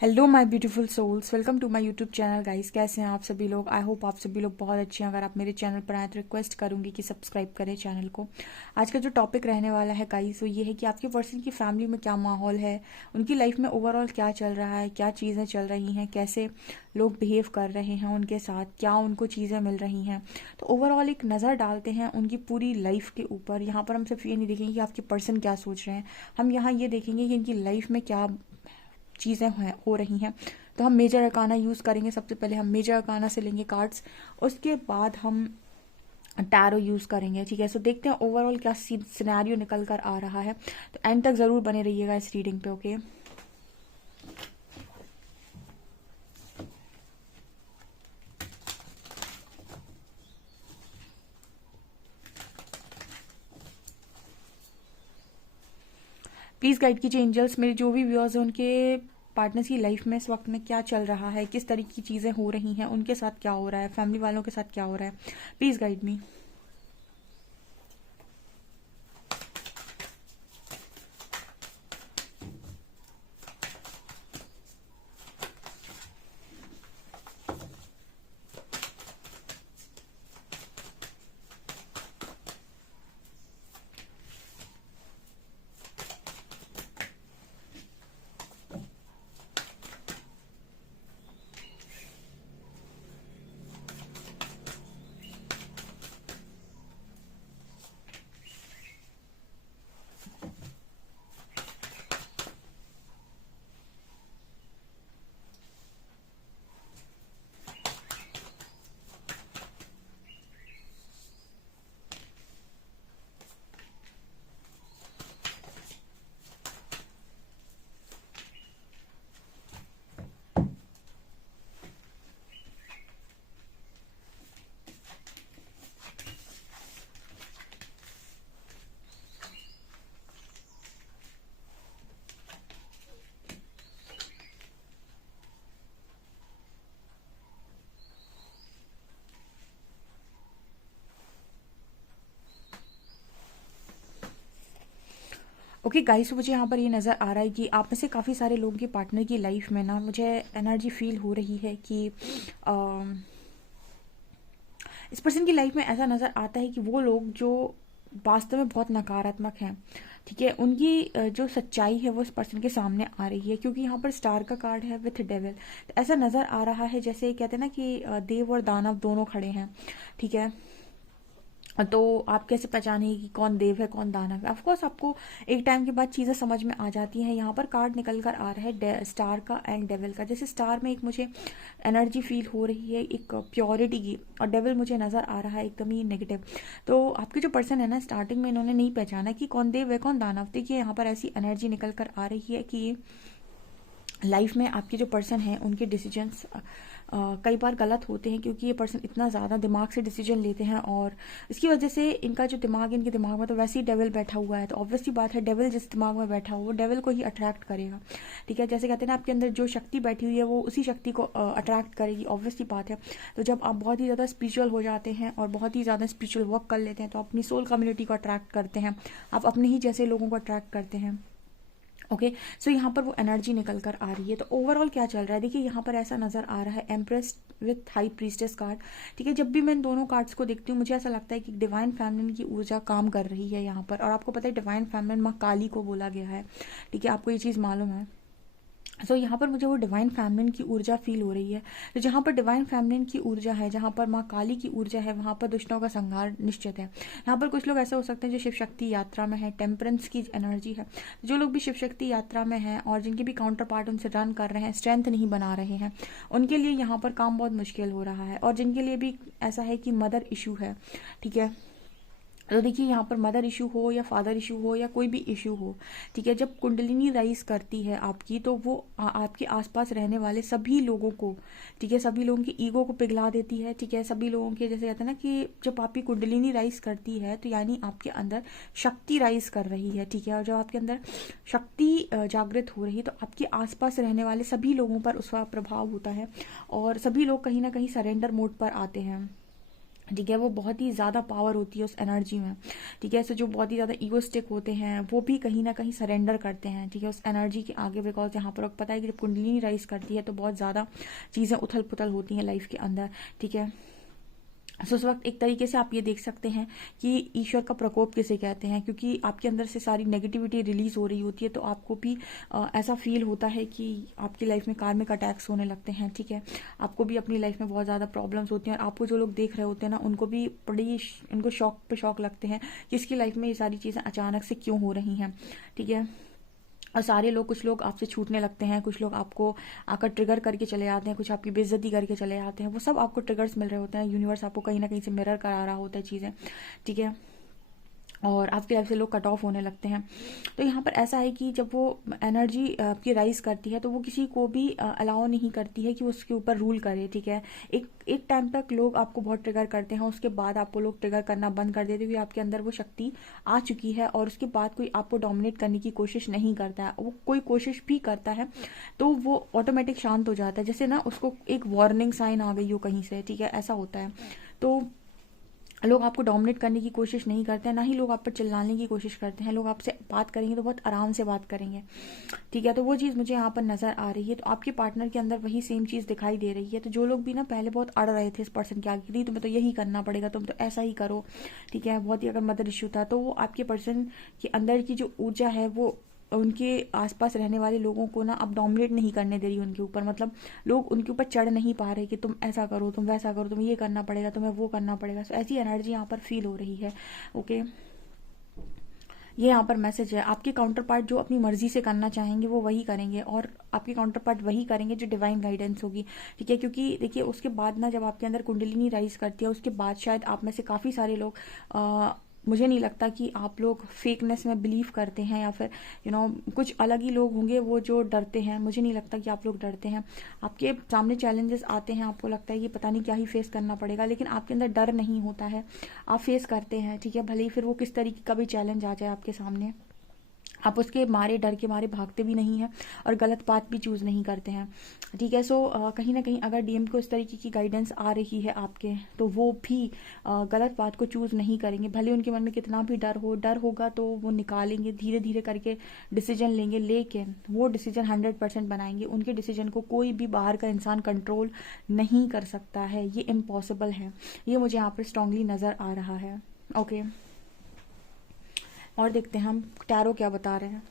Hello my beautiful souls, welcome to my YouTube channel guys. कैसे हैं आप सभी लोग? आई होप आप सभी लोग बहुत अच्छे हैं। अगर आप मेरे चैनल पर आए तो रिक्वेस्ट करूंगी कि सब्सक्राइब करें चैनल को। आज का जो टॉपिक रहने वाला है गाइस वो ये है कि आपके पर्सन की फैमिली में क्या माहौल है, उनकी लाइफ में ओवरऑल क्या चल रहा है, क्या चीज़ें चल रही हैं, कैसे लोग बिहेव कर रहे हैं उनके साथ, क्या उनको चीज़ें मिल रही हैं। तो ओवरऑल एक नज़र डालते हैं उनकी पूरी लाइफ के ऊपर। यहाँ पर हम सिर्फ ये नहीं देखेंगे कि आपके पर्सन क्या सोच रहे हैं, हम यहाँ ये देखेंगे कि इनकी लाइफ में क्या चीज़ें हो रही हैं। तो हम मेजर अकाना यूज़ करेंगे। सबसे पहले हम मेजर अकाना से लेंगे कार्ड्स, उसके बाद हम टैरो यूज़ करेंगे। ठीक है, सो देखते हैं ओवरऑल क्या सिनेरियो निकल कर आ रहा है। तो एंड तक ज़रूर बने रहिएगा इस रीडिंग पे। ओके, प्लीज़ गाइड कीजिए एंजल्स, मेरे जो भी व्यूअर्स हैं उनके पार्टनर्स की लाइफ में इस वक्त में क्या चल रहा है, किस तरीके की चीज़ें हो रही हैं, उनके साथ क्या हो रहा है, फैमिली वालों के साथ क्या हो रहा है। Please guide me. Okay guys, मुझे यहाँ पर ये नज़र आ रहा है कि आप में से काफ़ी सारे लोगों के पार्टनर की लाइफ में ना मुझे एनर्जी फील हो रही है कि अम, इस पर्सन की लाइफ में ऐसा नज़र आता है कि वो लोग जो वास्तव में बहुत नकारात्मक हैं, ठीक है, उनकी जो सच्चाई है वो इस पर्सन के सामने आ रही है। क्योंकि यहाँ पर स्टार का कार्ड है विथ डेविल, तो ऐसा नज़र आ रहा है जैसे कहते हैं ना कि देव और दानव दोनों खड़े हैं। ठीक है, तो आप कैसे पहचानेंगे कि कौन देव है कौन दानव है? ऑफकोर्स आपको एक टाइम के बाद चीज़ें समझ में आ जाती हैं। यहाँ पर कार्ड निकल कर आ रहा है स्टार का एंड डेविल का। जैसे स्टार में एक मुझे एनर्जी फील हो रही है एक प्योरिटी की, और डेविल मुझे नज़र आ रहा है एकदम ही नेगेटिव। तो आपके जो पर्सन है ना, स्टार्टिंग में इन्होंने नहीं पहचाना कि कौन देव है कौन दानव। देखिए यहाँ पर ऐसी एनर्जी निकल कर आ रही है कि लाइफ में आपके जो पर्सन हैं उनके डिसीजंस कई बार गलत होते हैं, क्योंकि ये पर्सन इतना ज़्यादा दिमाग से डिसीजन लेते हैं और इसकी वजह से इनका जो दिमाग, इनके दिमाग में तो वैसे ही डेविल बैठा हुआ है। तो ऑब्वियसली बात है, डेविल जिस दिमाग में बैठा हुआ वो डेविल को ही अट्रैक्ट करेगा। ठीक है, जैसे कहते हैं ना, आपके अंदर जो शक्ति बैठी हुई है वो उसी शक्ति को अट्रैक्ट करेगी। ऑब्वियसली बात है। तो जब आप बहुत ही ज़्यादा स्पिरिचुअल हो जाते हैं और बहुत ही ज़्यादा स्पिरिचुअल वर्क कर लेते हैं तो आप अपनी सोल कम्युनिटी को अट्रैक्ट करते हैं, आप अपने ही जैसे लोगों को अट्रैक्ट करते हैं। ओके, सो यहाँ पर वो एनर्जी निकल कर आ रही है। तो ओवरऑल क्या चल रहा है, देखिए यहाँ पर ऐसा नज़र आ रहा है empress with high priestess card. ठीक है, जब भी मैं इन दोनों कार्ड्स को देखती हूँ मुझे ऐसा लगता है कि डिवाइन फेमिनिन की ऊर्जा काम कर रही है यहाँ पर। और आपको पता है डिवाइन फेमिनिन माँ काली को बोला गया है। ठीक है, आपको ये चीज़ मालूम है। सो यहाँ पर मुझे वो डिवाइन फेमिनिन की ऊर्जा फील हो रही है। तो जहाँ पर डिवाइन फेमिनिन की ऊर्जा है, जहाँ पर माँ काली की ऊर्जा है, वहाँ पर दुष्टों का संहार निश्चित है। यहाँ पर कुछ लोग ऐसे हो सकते हैं जो शिव शक्ति यात्रा में है, टेम्परेंस की एनर्जी है। जो लोग भी शिव शक्ति यात्रा में हैं और जिनके भी काउंटर पार्ट उनसे रन कर रहे हैं, स्ट्रेंथ नहीं बना रहे हैं, उनके लिए यहाँ पर काम बहुत मुश्किल हो रहा है। और जिनके लिए भी ऐसा है कि मदर इशू है, ठीक है, तो देखिए यहाँ पर मदर इशू हो या फादर इशू हो या कोई भी इशू हो, ठीक है, जब कुंडलिनी राइज करती है आपकी तो वो आपके आसपास रहने वाले सभी लोगों को, ठीक है, सभी लोगों की ईगो को पिघला देती है। ठीक है, सभी लोगों के, जैसे कहते हैं ना कि जब आपकी कुंडलिनी राइज करती है तो यानी आपके अंदर शक्ति राइज कर रही है। ठीक है, और जब आपके अंदर शक्ति जागृत हो रही है तो आपके आसपास रहने वाले सभी लोगों पर उसका प्रभाव होता है और सभी लोग कहीं ना कहीं सरेंडर मोड पर आते हैं। ठीक है, वो बहुत ही ज़्यादा पावर होती है उस एनर्जी में। ठीक है, सो जो बहुत ही ज़्यादा ईगोस्टिक होते हैं वो भी कहीं ना कहीं सरेंडर करते हैं, ठीक है, उस एनर्जी के आगे। बिकॉज यहाँ पर आपको पता है कि जब कुंडलिनी राइज करती है तो बहुत ज़्यादा चीज़ें उथल पुथल होती हैं लाइफ के अंदर। ठीक है, सो उस वक्त एक तरीके से आप ये देख सकते हैं कि ईश्वर का प्रकोप किसे कहते हैं, क्योंकि आपके अंदर से सारी नेगेटिविटी रिलीज हो रही होती है, तो आपको भी ऐसा फील होता है कि आपकी लाइफ में कार्मिक अटैक्स होने लगते हैं। ठीक है, आपको भी अपनी लाइफ में बहुत ज़्यादा प्रॉब्लम्स होती हैं, और आपको जो लोग देख रहे होते हैं ना, उनको भी उनको शौक पे शौक लगते हैं कि इसकी लाइफ में ये सारी चीज़ें अचानक से क्यों हो रही हैं। ठीक है, और सारे लोग, कुछ लोग आपसे छूटने लगते हैं, कुछ लोग आपको आकर ट्रिगर करके चले जाते हैं, कुछ आपकी बेइज्जती करके चले जाते हैं। वो सब आपको ट्रिगर्स मिल रहे होते हैं, यूनिवर्स आपको कहीं ना कहीं से मिरर करा रहा होता है चीज़ें। ठीक है, और आपकी लाइफ से लोग कट ऑफ होने लगते हैं। तो यहाँ पर ऐसा है कि जब वो एनर्जी आपकी राइज करती है तो वो किसी को भी अलाउ नहीं करती है कि वो उसके ऊपर रूल करे। ठीक है, एक एक टाइम तक लोग आपको बहुत ट्रिगर करते हैं, उसके बाद आपको लोग ट्रिगर करना बंद कर देते हैं, क्योंकि आपके अंदर वो शक्ति आ चुकी है, और उसके बाद कोई आपको डोमिनेट करने की कोशिश नहीं करता है। वो कोई कोशिश भी करता है तो वो ऑटोमेटिक शांत हो जाता है, जैसे ना उसको एक वार्निंग साइन आ गई हो कहीं से। ठीक है, ऐसा होता है। तो लोग आपको डोमिनेट करने की कोशिश नहीं करते हैं, ना ही लोग आप पर चिल्लाने की कोशिश करते हैं। लोग आपसे बात करेंगे तो बहुत आराम से बात करेंगे। ठीक है, तो वो चीज़ मुझे यहाँ पर नज़र आ रही है। तो आपके पार्टनर के अंदर वही सेम चीज़ दिखाई दे रही है। तो जो लोग भी ना पहले बहुत अड़ रहे थे इस पर्सन के आगे, नहीं तुम्हें तो यही करना पड़ेगा, तुम तो ऐसा ही करो। ठीक है, बहुत ही अगर मदर इशू था, तो वो आपके पर्सन के अंदर की जो ऊर्जा है वो उनके आसपास रहने वाले लोगों को ना अब डोमिनेट नहीं करने दे रही उनके ऊपर। मतलब लोग उनके ऊपर चढ़ नहीं पा रहे कि तुम ऐसा करो, तुम वैसा करो, तुम्हें ये करना पड़ेगा, तुम्हें वो करना पड़ेगा। सो ऐसी एनर्जी यहाँ पर फील हो रही है। ओके, ये यहाँ पर मैसेज है। आपके काउंटर पार्ट जो अपनी मर्जी से करना चाहेंगे वो वही करेंगे, और आपके काउंटर पार्ट वही करेंगे जो डिवाइन गाइडेंस होगी। ठीक है, क्योंकि देखिए उसके बाद ना जब आपके अंदर कुंडलिनी राइज करती है, उसके बाद शायद आप में से काफ़ी सारे लोग मुझे नहीं लगता कि आप लोग फेकनेस में बिलीव करते हैं, या फिर कुछ अलग ही लोग होंगे वो जो डरते हैं। मुझे नहीं लगता कि आप लोग डरते हैं। आपके सामने चैलेंजेस आते हैं, आपको लगता है कि पता नहीं क्या ही फेस करना पड़ेगा, लेकिन आपके अंदर डर नहीं होता है, आप फेस करते हैं। ठीक है, भले ही फिर वो किस तरीके का भी चैलेंज आ जाए आपके सामने, आप उसके मारे, डर के मारे भागते भी नहीं हैं, और गलत बात भी चूज़ नहीं करते हैं। ठीक है, सो कहीं ना कहीं अगर डीएम को इस तरीके की गाइडेंस आ रही है आपके, तो वो भी गलत बात को चूज़ नहीं करेंगे। भले उनके मन में कितना भी डर होगा तो वो निकालेंगे, धीरे धीरे करके डिसीजन लेंगे, लेकिन वो डिसीजन 100% बनाएंगे। उनके डिसीजन को कोई भी बाहर का इंसान कंट्रोल नहीं कर सकता है, ये इम्पॉसिबल है। ये मुझे यहाँ पर स्ट्रांगली नज़र आ रहा है। ओके, और देखते हैं हम टैरो क्या बता रहे हैं।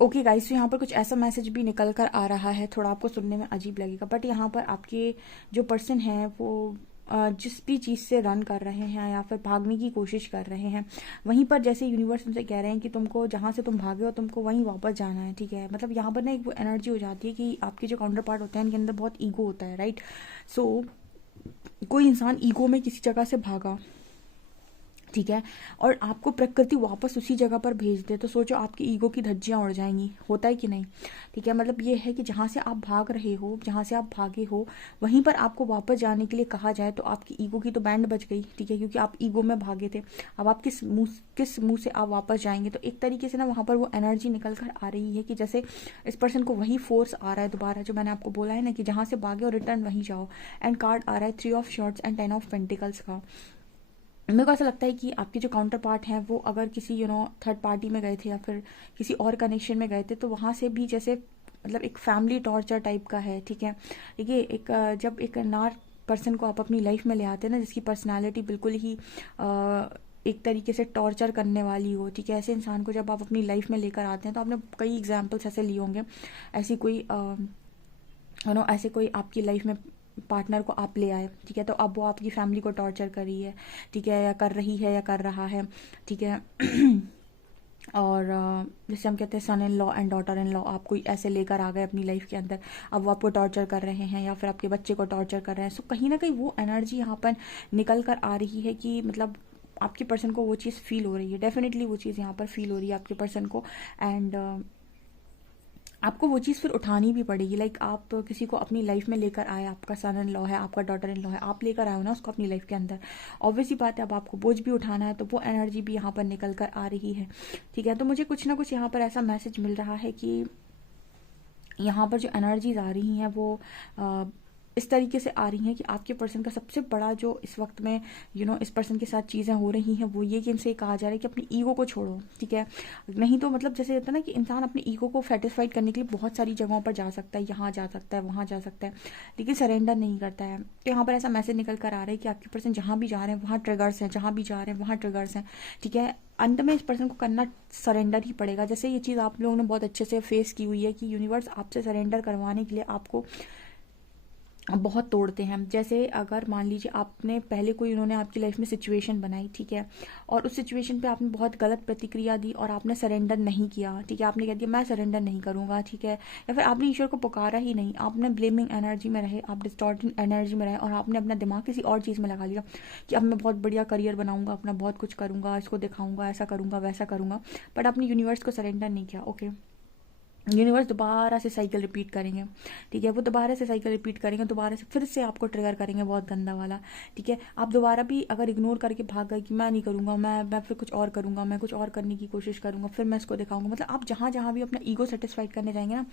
ओके गाइस, तो यहाँ पर कुछ ऐसा मैसेज भी निकल कर आ रहा है, थोड़ा आपको सुनने में अजीब लगेगा, बट यहाँ पर आपके जो पर्सन है वो जिस भी चीज़ से रन कर रहे हैं या फिर भागने की कोशिश कर रहे हैं, वहीं पर जैसे यूनिवर्स उनसे कह रहे हैं कि तुमको जहाँ से तुम भागे हो तुमको वहीं वापस जाना है। ठीक है, मतलब यहाँ पर ना एक वो एनर्जी हो जाती है कि आपके जो काउंटर पार्ट होते हैं उनके अंदर बहुत ईगो होता है, राइट। सो कोई इंसान ईगो में किसी जगह से भागा, ठीक है, और आपको प्रकृति वापस उसी जगह पर भेज दे तो सोचो आपकी ईगो की धज्जियां उड़ जाएंगी। होता है कि नहीं? ठीक है, मतलब ये है कि जहाँ से आप भाग रहे हो, जहाँ से आप भागे हो, वहीं पर आपको वापस जाने के लिए कहा जाए तो आपकी ईगो की तो बैंड बज गई। ठीक है, क्योंकि आप ईगो में भागे थे। अब आप किस मुंह से आप वापस जाएंगे? तो एक तरीके से ना वहाँ पर वो एनर्जी निकल कर आ रही है कि जैसे इस पर्सन को वही फोर्स आ रहा है दोबारा, जो मैंने आपको बोला है ना कि जहाँ से भागे और रिटर्न वहीं जाओ। एंड कार्ड आ रहा है 3 of shorts and 10 of pentacles का। मेरे को ऐसा लगता है कि आपके जो काउंटर पार्ट हैं वो अगर किसी थर्ड पार्टी में गए थे या फिर किसी और कनेक्शन में गए थे, तो वहाँ से भी जैसे मतलब एक फैमिली टॉर्चर टाइप का है। ठीक है, देखिए जब एक नार पर्सन को आप अपनी लाइफ में ले आते हैं ना, जिसकी पर्सनालिटी बिल्कुल ही एक तरीके से टॉर्चर करने वाली हो, ठीक है, ऐसे इंसान को जब आप अपनी लाइफ में लेकर आते हैं तो आपने कई एग्जाम्पल्स ऐसे लिए होंगे। ऐसी कोई ऐसे कोई आपकी लाइफ में पार्टनर को आप ले आए, ठीक है, तो अब वो आपकी फैमिली को टॉर्चर कर रही है, ठीक है, या कर रही है या कर रहा है, ठीक है। और जैसे हम कहते हैं son in law and daughter in law, आप कोई ऐसे लेकर आ गए अपनी लाइफ के अंदर, अब वो आपको टॉर्चर कर रहे हैं या फिर आपके बच्चे को टॉर्चर कर रहे हैं। सो कहीं ना कहीं वो एनर्जी यहाँ पर निकल कर आ रही है कि मतलब आपके पर्सन को वो चीज़ फील हो रही है। डेफिनेटली वो चीज़ यहाँ पर फील हो रही है आपके पर्सन को। एंड आपको वो चीज़ फिर उठानी भी पड़ेगी। लाइक आप किसी को अपनी लाइफ में लेकर आए, आपका सन इन लॉ है, आपका डॉटर इन लॉ है, आप लेकर आए हो ना उसको अपनी लाइफ के अंदर, ऑब्वियस ही बात है अब आपको बोझ भी उठाना है, तो वो एनर्जी भी यहाँ पर निकल कर आ रही है। ठीक है, तो मुझे कुछ ना कुछ यहाँ पर ऐसा मैसेज मिल रहा है कि यहाँ पर जो एनर्जीज आ रही हैं वो इस तरीके से आ रही हैं कि आपके पर्सन का सबसे बड़ा जो इस वक्त में इस पर्सन के साथ चीज़ें हो रही हैं वो ये कि इनसे कहा जा रहा है कि अपनी ईगो को छोड़ो। ठीक है, नहीं तो मतलब जैसे होता है ना कि इंसान अपनी ईगो को सेटिस्फाइड करने के लिए बहुत सारी जगहों पर जा सकता है, यहाँ जा सकता है, वहाँ जा सकता है, लेकिन सरेंडर नहीं करता है। तो यहाँ पर ऐसा मैसेज निकल कर आ रहा है कि आपके पर्सन जहाँ भी जा रहे हैं वहाँ ट्रिगर्स हैं, जहाँ भी जा रहे हैं वहाँ ट्रिगर्स हैं। ठीक है, अंत में इस पर्सन को करना सरेंडर ही पड़ेगा। जैसे ये चीज़ आप लोगों ने बहुत अच्छे से फेस की हुई है कि यूनिवर्स आपसे सरेंडर करवाने के लिए आपको बहुत तोड़ते हैं। जैसे अगर मान लीजिए आपने पहले कोई उन्होंने आपकी लाइफ में सिचुएशन बनाई, ठीक है, और उस सिचुएशन पे आपने बहुत गलत प्रतिक्रिया दी और आपने सरेंडर नहीं किया, ठीक है, आपने कह दिया मैं सरेंडर नहीं करूँगा, ठीक है, या फिर आपने ईश्वर को पुकारा ही नहीं, आपने ब्लेमिंग एनर्जी में रहे, आप डिस्टॉर्टिंग एनर्जी में रहे और आपने अपना दिमाग किसी और चीज़ में लगा लिया कि अब मैं बहुत बढ़िया करियर बनाऊंगा, अपना बहुत कुछ करूँगा, इसको दिखाऊंगा, ऐसा करूँगा, वैसा करूँगा, बट आपने यूनिवर्स को सरेंडर नहीं किया। ओके, यूनिवर्स दोबारा से साइकिल रिपीट करेंगे। ठीक है, वो दोबारा से साइकिल रिपीट करेंगे, दोबारा से फिर से आपको ट्रिगर करेंगे बहुत गंदा वाला। ठीक है, आप दोबारा भी अगर इग्नोर करके भाग गए कि मैं नहीं करूँगा, मैं फिर कुछ और करूँगा, मैं कुछ और करने की कोशिश करूँगा, फिर मैं इसको दिखाऊंगा, मतलब आप जहाँ जहाँ भी अपना ईगो सेटिस्फाइड करने जाएंगे ना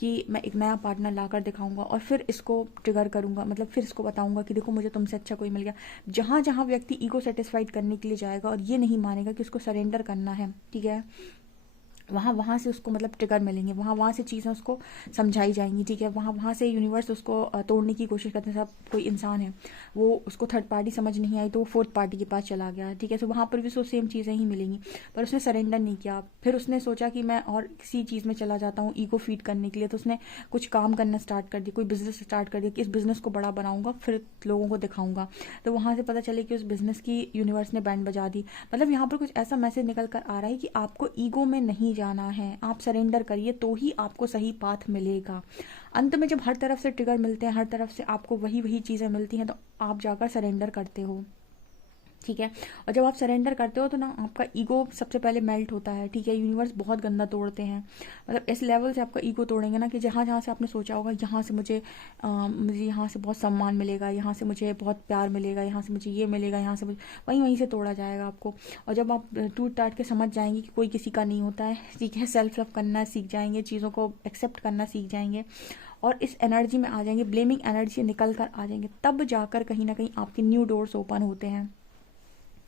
कि मैं एक नया पार्टनर ला कर दिखाऊंगा और फिर इसको ट्रिगर करूँगा, मतलब फिर इसको बताऊँगा कि देखो मुझे तुमसे अच्छा कोई मिल गया। जहाँ जहाँ व्यक्ति ईगो सेटिस्फाइड करने के लिए जाएगा और ये नहीं मानेगा कि उसको सरेंडर करना है, ठीक है, वहाँ से उसको मतलब ट्रिगर मिलेंगे, वहाँ से चीज़ें उसको समझाई जाएंगी। ठीक है, वहाँ से यूनिवर्स उसको तोड़ने की कोशिश करते हैं। सब कोई इंसान है, वो उसको थर्ड पार्टी समझ नहीं आई तो वो फोर्थ पार्टी के पास चला गया। ठीक है, तो वहाँ पर भी उसको सेम चीज़ें ही मिलेंगी, पर उसने सरेंडर नहीं किया। फिर उसने सोचा कि मैं और किसी चीज़ में चला जाता हूँ ईगो फीड करने के लिए, तो उसने कुछ काम करना स्टार्ट कर दिया, कोई बिजनेस स्टार्ट कर दिया कि इस बिजनेस को बड़ा बनाऊंगा, फिर लोगों को दिखाऊंगा। तो वहाँ से पता चले कि उस बिजनेस की यूनिवर्स ने बैंड बजा दी। मतलब यहाँ पर कुछ ऐसा मैसेज निकल कर आ रहा है कि आपको ईगो में नहीं जाना है, आप सरेंडर करिए तो ही आपको सही पाथ मिलेगा। अंत में जब हर तरफ से ट्रिगर मिलते हैं, हर तरफ से आपको वही वही चीज़ें मिलती हैं, तो आप जाकर सरेंडर करते हो। ठीक है, और जब आप सरेंडर करते हो तो ना आपका ईगो सबसे पहले मेल्ट होता है। ठीक है, यूनिवर्स बहुत गंदा तोड़ते हैं, मतलब इस लेवल से आपका ईगो तोड़ेंगे ना कि जहाँ जहाँ से आपने सोचा होगा यहाँ से मुझे यहाँ से बहुत सम्मान मिलेगा, यहाँ से मुझे बहुत प्यार मिलेगा, यहाँ से मुझे ये मिलेगा, यहाँ से मुझे वहीं वहीं से तोड़ा जाएगा आपको। और जब आप टूट टाट के समझ जाएंगे कि कोई किसी का नहीं होता है, ठीक है, सेल्फ लव करना सीख जाएंगे, चीज़ों को एक्सेप्ट करना सीख जाएंगे और इस एनर्जी में आ जाएंगे, ब्लेमिंग एनर्जी से निकल कर आ जाएंगे, तब जाकर कहीं ना कहीं आपके न्यू डोर्स ओपन होते हैं।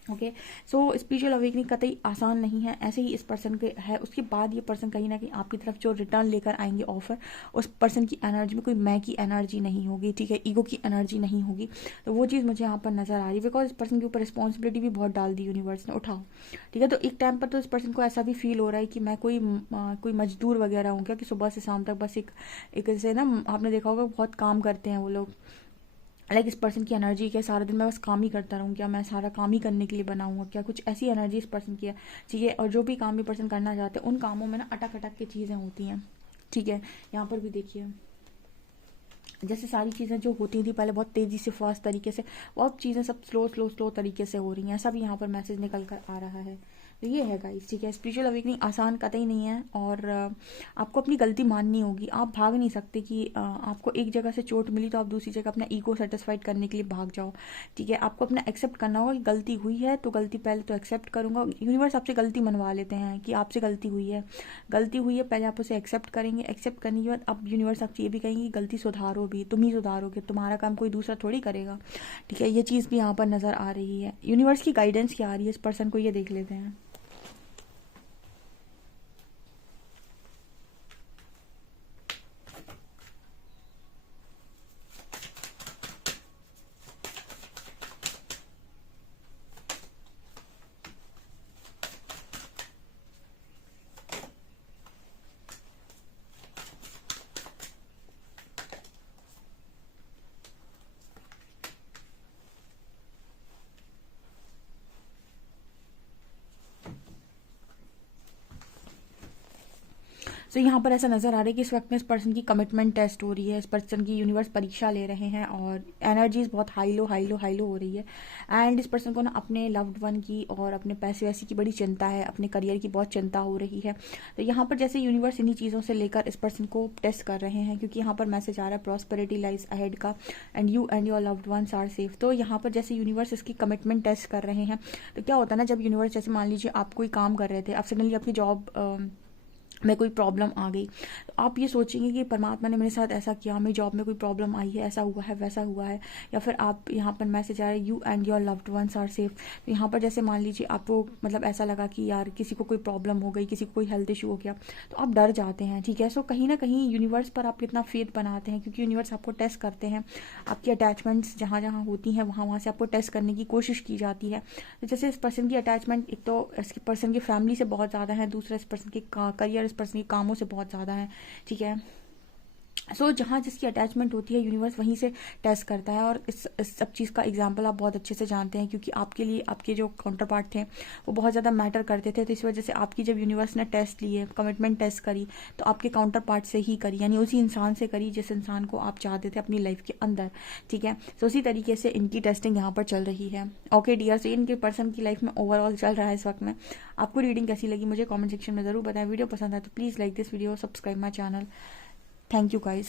ओके, सो स्पिरिचुअल अवेकनिंग कतई आसान नहीं है, ऐसे ही इस पर्सन के है। उसके बाद ये पर्सन कहीं ना कहीं आपकी तरफ जो रिटर्न लेकर आएंगे ऑफर, उस पर्सन की एनर्जी में कोई मैं की एनर्जी नहीं होगी, ठीक है, ईगो की एनर्जी नहीं होगी। तो वो चीज़ मुझे यहाँ पर नजर आ रही है, बिकॉज इस पर्सन के ऊपर रिस्पॉन्सिबिलिटी भी बहुत डाल दी यूनिवर्स ने, उठाओ। ठीक है, तो एक टाइम पर तो इस पर्सन को ऐसा भी फील हो रहा है कि मैं कोई मजदूर वगैरह हूँ क्या, कि सुबह से शाम तक बस एक ऐसे ना, आपने देखा होगा बहुत काम करते हैं वो लोग, लाइक इस पर्सन की एनर्जी क्या सारा दिन मैं बस काम ही करता रहूँ क्या, मैं सारा काम ही करने के लिए बनाऊँगा क्या, कुछ ऐसी एनर्जी इस पर्सन की है। ठीक है, और जो भी काम ये पर्सन करना चाहते हैं उन कामों में ना अटक अटक के चीज़ें होती हैं। ठीक है, यहाँ पर भी देखिए जैसे सारी चीज़ें जो होती थी पहले बहुत तेज़ी से फास्ट तरीके से, वो अब चीज़ें सब स्लो स्लो स्लो तरीके से हो रही हैं, ऐसा भी यहाँ पर मैसेज निकल कर आ रहा है। तो ये है गाइस, ठीक है। स्पिरिचुअल अवेकनिंग आसान कतई नहीं है, और आपको अपनी गलती माननी होगी। आप भाग नहीं सकते कि आपको एक जगह से चोट मिली तो आप दूसरी जगह अपना ईगो सेटिस्फाइड करने के लिए भाग जाओ, ठीक है। आपको अपना एक्सेप्ट करना होगा कि गलती हुई है, तो गलती पहले तो एक्सेप्ट करूंगा। यूनिवर्स आपसे गलती मनवा लेते हैं कि आपसे गलती हुई है, पहले आप उसे एक्सेप्ट करेंगे। एक्सेप्ट करने के बाद अब यूनिवर्स आपसे ये भी कहेंगे कि गलती सुधारो भी, तुम ही सुधारोगे, तुम्हारा काम कोई दूसरा थोड़ी करेगा, ठीक है। ये चीज़ भी यहाँ पर नज़र आ रही है। यूनिवर्स की गाइडेंस क्या आ रही है इस पर्सन को, ये देख लेते हैं। तो यहाँ पर ऐसा नज़र आ रहा है कि इस वक्त में इस पर्सन की कमिटमेंट टेस्ट हो रही है, इस पर्सन की यूनिवर्स परीक्षा ले रहे हैं, और एनर्जीज बहुत high low high low high low हो रही है। एंड इस पर्सन को ना अपने लव्ड वन की और अपने पैसे वैसे की बड़ी चिंता है, अपने करियर की बहुत चिंता हो रही है। तो यहाँ पर जैसे यूनिवर्स इन्हीं चीज़ों से लेकर इस पर्सन को टेस्ट कर रहे हैं, क्योंकि यहाँ पर मैसेज आ रहा है प्रॉस्पेरिटी लाइज अहेड का, and you and your loved ones are safe. तो यहाँ पर जैसे यूनिवर्स इसकी कमिटमेंट टेस्ट कर रहे हैं, तो क्या होता है ना, जब यूनिवर्स जैसे मान लीजिए आप कोई काम कर रहे थे, अब सडनली आपकी जॉब में कोई प्रॉब्लम आ गई, तो आप ये सोचेंगे कि परमात्मा ने मेरे साथ ऐसा किया, मेरी जॉब में कोई प्रॉब्लम आई है, ऐसा हुआ है वैसा हुआ है। या फिर आप यहाँ पर मैसेज आ रहा है you and your loved ones are safe. तो यहाँ पर जैसे मान लीजिए आपको मतलब ऐसा लगा कि यार किसी को कोई प्रॉब्लम हो गई, किसी को कोई हेल्थ इशू हो गया, तो आप डर जाते हैं, ठीक है। सो कहीं ना कहीं यूनिवर्स पर आप कितना फेथ बनाते हैं, क्योंकि यूनिवर्स आपको टेस्ट करते हैं, आपकी अटैचमेंट्स जहाँ जहाँ होती हैं वहाँ वहाँ से आपको टेस्ट करने की कोशिश की जाती है। तो जैसे इस पर्सन की अटैचमेंट एक तो इस पर्सन की फैमिली से बहुत ज़्यादा है, दूसरा इस पर्सन के करियर, इस पर्सन के कामों से बहुत ज़्यादा है, ठीक है। सो जहाँ जिसकी अटैचमेंट होती है यूनिवर्स वहीं से टेस्ट करता है। और इस सब चीज़ का एग्जांपल आप बहुत अच्छे से जानते हैं, क्योंकि आपके लिए आपके जो काउंटर पार्ट थे वो बहुत ज़्यादा मैटर करते थे। तो इस वजह से आपकी जब यूनिवर्स ने टेस्ट लिए, कमिटमेंट टेस्ट करी, तो आपके काउंटर पार्ट से ही करी, यानी उसी इंसान से करी जिस इंसान को आप चाहते थे अपनी लाइफ के अंदर, ठीक है। तो उसी तरीके से इनकी टेस्टिंग यहाँ पर चल रही है। ओके डियर, सो इनके पर्सन की लाइफ में ओवरऑल चल रहा है इस वक्त में। आपको रीडिंग कैसी लगी मुझे कॉमेंट सेक्शन में ज़रूर बताएं। वीडियो पसंद आए तो please like this video, subscribe my channel. Thank you guys.